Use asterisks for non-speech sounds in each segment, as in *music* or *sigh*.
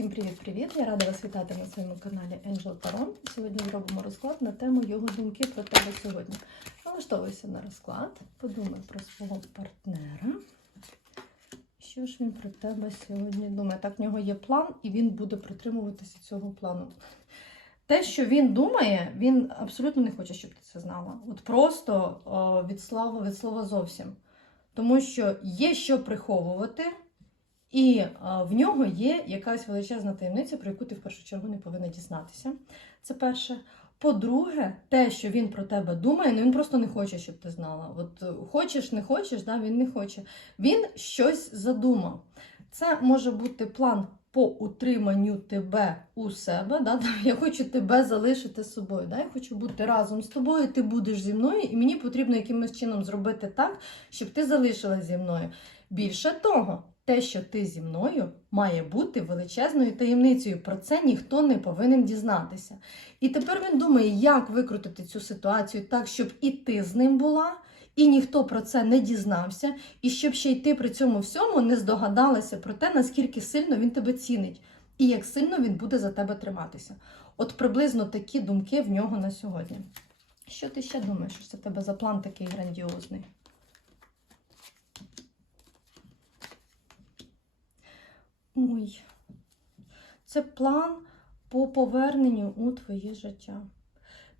Всім привіт-привіт! Я рада вас вітати на своєму каналі Angel Taron. Сьогодні зробимо розклад на тему його думки про тебе сьогодні. Налаштовуйся на розклад, подумай про свого партнера. Що ж він про тебе сьогодні думає? Так, в нього є план, і він буде притримуватися цього плану. Те, що він думає, він абсолютно не хоче, щоб ти це знала. От просто о, від слова, від слова зовсім. Тому що є що приховувати. І а, в нього є якась величезна таємниця, про яку ти в першу чергу не повинна дізнатися. Це перше. По-друге, те, що він про тебе думає, ну він просто не хоче, щоб ти знала. От е, хочеш, не хочеш, да, він не хоче. Він щось задумав. Це може бути план по утриманню тебе у себе. Да? Я хочу тебе залишити з собою. Да? Я хочу бути разом з тобою, ти будеш зі мною, і мені потрібно якимось чином зробити так, щоб ти залишилась зі мною. Більше того, те, що ти зі мною, має бути величезною таємницею. Про це ніхто не повинен дізнатися. І тепер він думає, як викрутити цю ситуацію так, щоб і ти з ним була, і ніхто про це не дізнався, і щоб ще й ти при цьому всьому не здогадалася про те, наскільки сильно він тебе цінить, і як сильно він буде за тебе триматися. От приблизно такі думки в нього на сьогодні. Що ти ще думаєш, що це тебе за план такий грандіозний? Ой, це план по поверненню у твоє життя.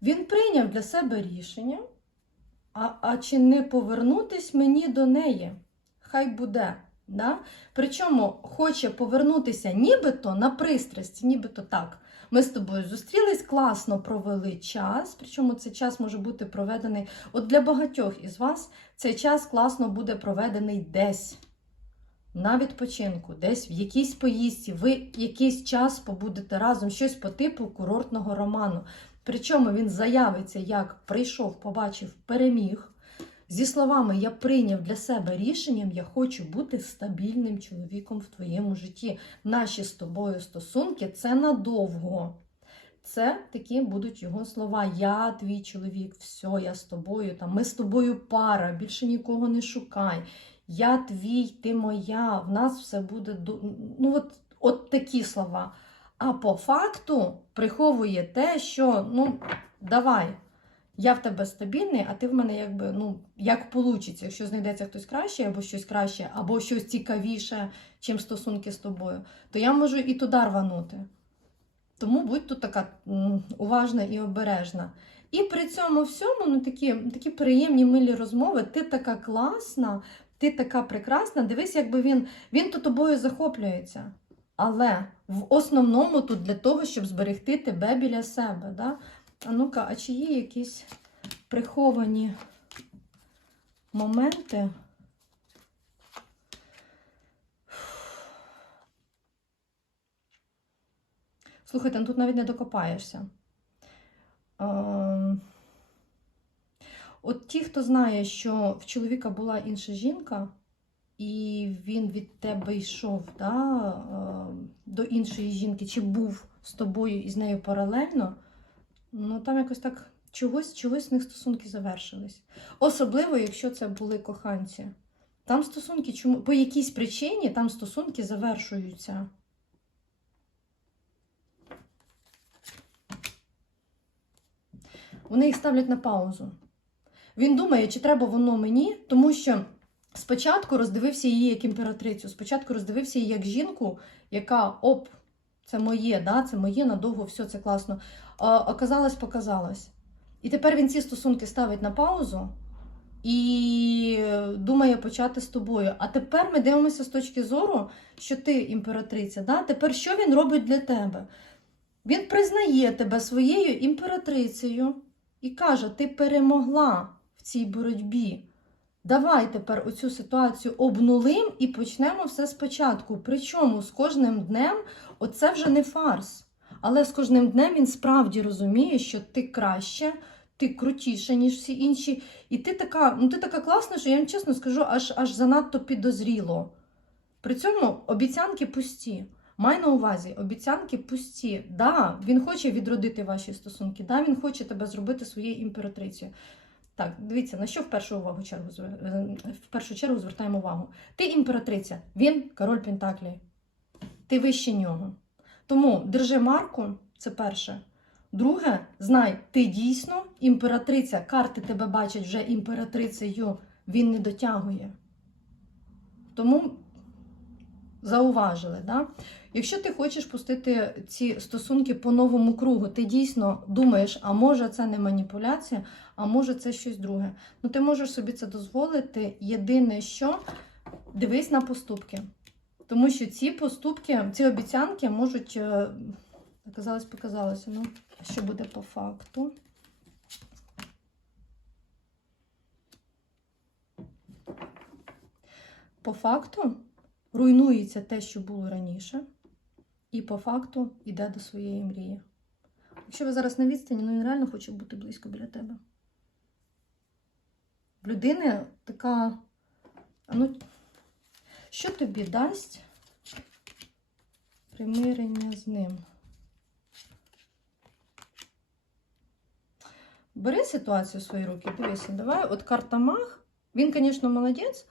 Він прийняв для себе рішення, а, а чи не повернутись мені до неї? Хай буде. Да? Причому хоче повернутися нібито на пристрасті, нібито так. Ми з тобою зустрілись, класно провели час. Причому цей час може бути проведений. От для багатьох із вас цей час класно буде проведений десь на відпочинку, десь в якійсь поїздці, ви якийсь час побудете разом, щось по типу курортного роману. Причому він заявиться, як прийшов, побачив, переміг. Зі словами Я прийняв для себе рішенням, я хочу бути стабільним чоловіком в твоєму житті. Наші з тобою стосунки це надовго. Це такі будуть його слова. Я твій чоловік, все, я з тобою, там, ми з тобою пара, більше нікого не шукай. Я твій, ти моя, в нас все буде. Ну, от, от такі слова. А по факту приховує те, що ну, давай, я в тебе стабільний, а ти в мене якби, ну, як получиться, якщо знайдеться хтось краще, або щось краще, або щось цікавіше, чим стосунки з тобою, то я можу і туди рванути. Тому будь тут така уважна і обережна. І при цьому всьому ну, такі, такі приємні милі розмови. Ти така класна, ти така прекрасна. Дивись, якби він, він то тобою захоплюється. Але в основному тут для того, щоб зберегти тебе біля себе. Да? А ну-ка, а чи є якісь приховані моменти? Слухайте, ну тут навіть не докопаєшся. От ті, хто знає, що в чоловіка була інша жінка, і він від тебе йшов да, е, до іншої жінки, чи був з тобою і з нею паралельно, ну там якось так чогось, чогось в них стосунки завершились. Особливо, якщо це були коханці. Там стосунки, чому по якійсь причині там стосунки завершуються. Вони їх ставлять на паузу. Він думає, чи треба воно мені, тому що спочатку роздивився її як імператрицю, спочатку роздивився її як жінку, яка оп, це моє, да, це моє надовго, все це класно. А, оказалось, показалось. І тепер він ці стосунки ставить на паузу і думає почати з тобою. А тепер ми дивимося з точки зору, що ти імператриця. Да? Тепер що він робить для тебе? Він признає тебе своєю імператрицею і каже: ти перемогла в цій боротьбі. Давай тепер оцю ситуацію обнулим і почнемо все спочатку. Причому з кожним днем оце вже не фарс. Але з кожним днем він справді розуміє, що ти краще, ти крутіша, ніж всі інші. І ти така, ну ти така класна, що я вам чесно скажу, аж, аж занадто підозріло. При цьому обіцянки пусті. Май на увазі, обіцянки пусті. Да, він хоче відродити ваші стосунки, да, він хоче тебе зробити своєю імператрицею. Так, дивіться, на що в першу увагу чергу е, в першу чергу звертаємо увагу. Ти імператриця, він король Пентаклі. Ти вище нього. Тому держи марку, це перше. Друге, знай, ти дійсно імператриця. Карти тебе бачать вже імператрицею. Він не дотягує. Тому зауважили. Да? Якщо ти хочеш пустити ці стосунки по новому кругу, ти дійсно думаєш, а може це не маніпуляція, а може це щось друге. Ну ти можеш собі це дозволити. Єдине, що дивись на поступки. Тому що ці поступки, ці обіцянки можуть. е, Казалось, показалося. Ну, що буде по факту? По факту руйнується те, що було раніше, і по факту йде до своєї мрії. Якщо ви зараз на відстані, ну він реально хоче бути близько біля тебе. В людини така. Ну, що тобі дасть примирення з ним? Бери ситуацію в свої руки, дивися, давай. От карта Маг, він, звісно, молодець,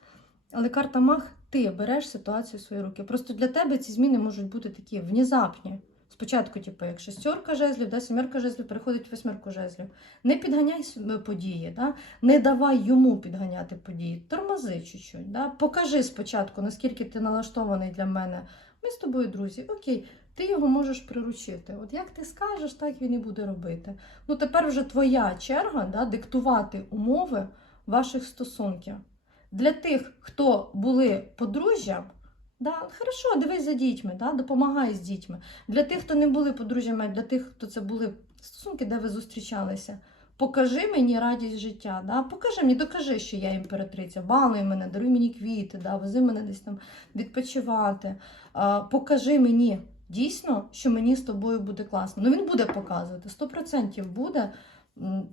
але карта Маг, ти береш ситуацію в свої руки. Просто для тебе ці зміни можуть бути такі внезапні. Спочатку, типу, як шестерка жезлів, да, сімерка жезлів переходить в восьмерку жезлів. Не підганяй події, да? не давай йому підганяти події. Тормози чуть-чуть. Да? Покажи спочатку, наскільки ти налаштований для мене. Ми з тобою, друзі, окей, ти його можеш приручити. От як ти скажеш, так він і буде робити. Ну, тепер вже твоя черга да, диктувати умови ваших стосунків. Для тих, хто були подружжям, да, хорошо, дивись за дітьми, да, допомагай з дітьми. Для тих, хто не були подружжями, для тих, хто це були стосунки, де ви зустрічалися. Покажи мені радість життя, да? покажи мені, докажи, що я імператриця, балуй мене, даруй мені квіти, да? вези мене десь там відпочивати. А, покажи мені дійсно, що мені з тобою буде класно. Ну він буде показувати, 100% буде.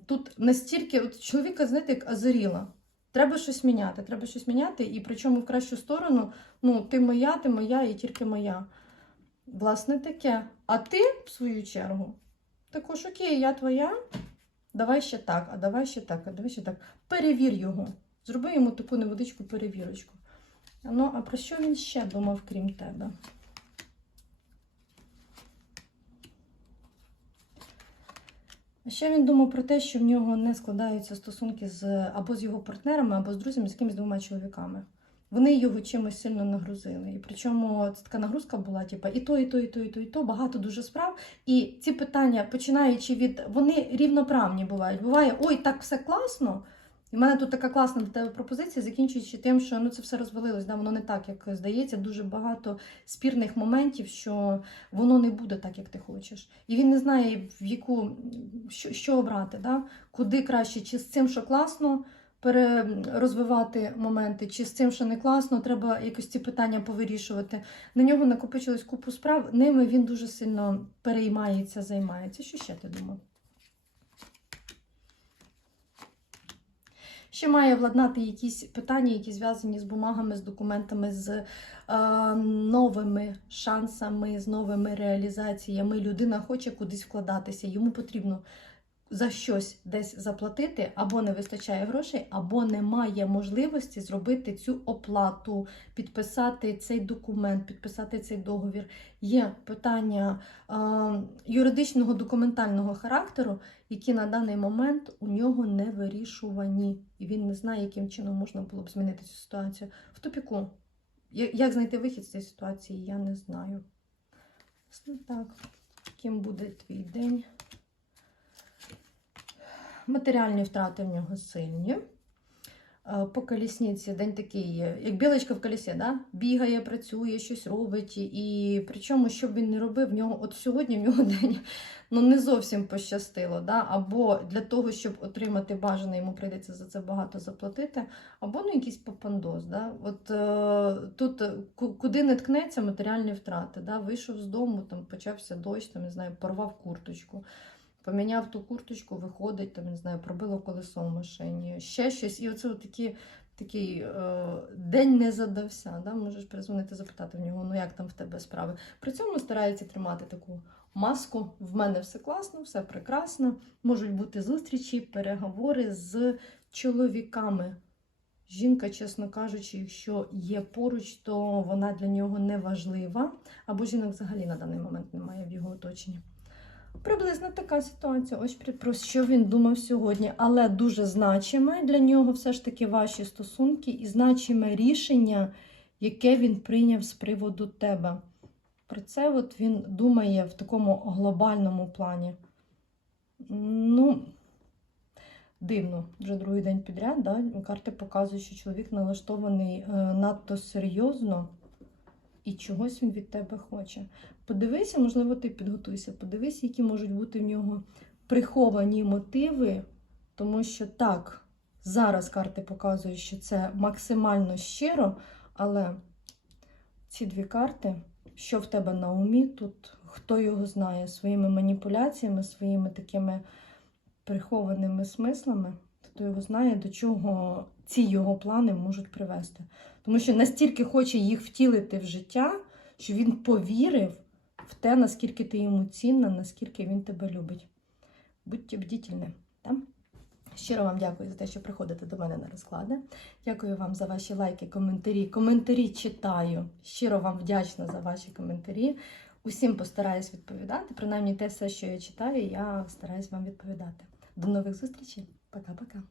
Тут настільки от чоловіка, знаєте, як озаріла. Треба щось міняти, треба щось міняти, і причому в кращу сторону, ну, ти моя, ти моя і тільки моя. Власне, таке. А ти, в свою чергу, також окей, я твоя. Давай ще так, а давай ще так, а давай ще так. Перевір його. Зроби йому таку невеличку перевірочку. Ну, а про що він ще думав, крім тебе? Ще він думав про те, що в нього не складаються стосунки з або з його партнерами, або з друзями, з якимись двома чоловіками. Вони його чимось сильно нагрузили. І причому це така нагрузка була, типу, і то, і то, і то, і то, і то, багато дуже справ. І ці питання, починаючи від вони рівноправні бувають. Буває, ой, так все класно. І в мене тут така класна до тебе пропозиція, закінчуючи тим, що ну це все розвалилось, да, воно не так, як здається. Дуже багато спірних моментів, що воно не буде так, як ти хочеш. І він не знає, в яку що, що обрати, да? куди краще, чи з цим, що класно, перерозвивати моменти, чи з цим, що не класно, треба якось ці питання повирішувати. На нього накопичилось купу справ, ними він дуже сильно переймається, займається. Що ще ти думав? Ще має владнати якісь питання, які зв'язані з бумагами, з документами, з е, новими шансами, з новими реалізаціями. Людина хоче кудись вкладатися, йому потрібно за щось десь заплатити, або не вистачає грошей, або немає можливості зробити цю оплату, підписати цей документ, підписати цей договір. Є питання е, юридичного документального характеру, які на даний момент у нього не вирішувані, і він не знає, яким чином можна було б змінити цю ситуацію. В тупіку. Як знайти вихід з цієї ситуації, я не знаю. Так, яким буде твій день? Матеріальні втрати в нього сильні. Е, По колісниці день такий, як білочка в колісі, да? бігає, працює, щось робить. І причому, що б він не робив, в нього от сьогодні в нього *laughs* день ну, не зовсім пощастило. Да? Або для того, щоб отримати бажане, йому прийдеться за це багато заплатити, або ну, якийсь попандоз. Да? От е, тут е, куди не ткнеться матеріальні втрати. Да? Вийшов з дому, там почався дощ, там, не знаю, порвав курточку. Поміняв ту курточку, виходить, там, не знаю, пробило колесо в машині, ще щось. І оце такі, такий е, день не задався. Да? Можеш перезвонити, запитати в нього, ну як там в тебе справи. При цьому старається тримати таку маску. В мене все класно, все прекрасно. Можуть бути зустрічі, переговори з чоловіками. Жінка, чесно кажучи, якщо є поруч, то вона для нього не важлива, або жінок взагалі на даний момент немає в його оточенні. Приблизно така ситуація. Ось про- що він думав сьогодні. Але дуже значиме для нього все ж таки ваші стосунки і значиме рішення, яке він прийняв з приводу тебе. Про це от він думає в такому глобальному плані. Ну, дивно, вже другий день підряд. Да? Карти показують, що чоловік налаштований е, надто серйозно і чогось він від тебе хоче. Подивися, можливо, ти підготуйся, подивися, які можуть бути в нього приховані мотиви, тому що так, зараз карти показують, що це максимально щиро, але ці дві карти, що в тебе на умі, тут хто його знає, своїми маніпуляціями, своїми такими прихованими смислами, хто його знає, до чого ці його плани можуть привести. Тому що настільки хоче їх втілити в життя, що він повірив в те, наскільки ти йому цінна, наскільки він тебе любить. Будьте бдітельні. Да? Щиро вам дякую за те, що приходите до мене на розклади. Дякую вам за ваші лайки, коментарі. Коментарі читаю. Щиро вам вдячна за ваші коментарі. Усім постараюсь відповідати. Принаймні те все, що я читаю, я стараюсь вам відповідати. До нових зустрічей. Пока-пока.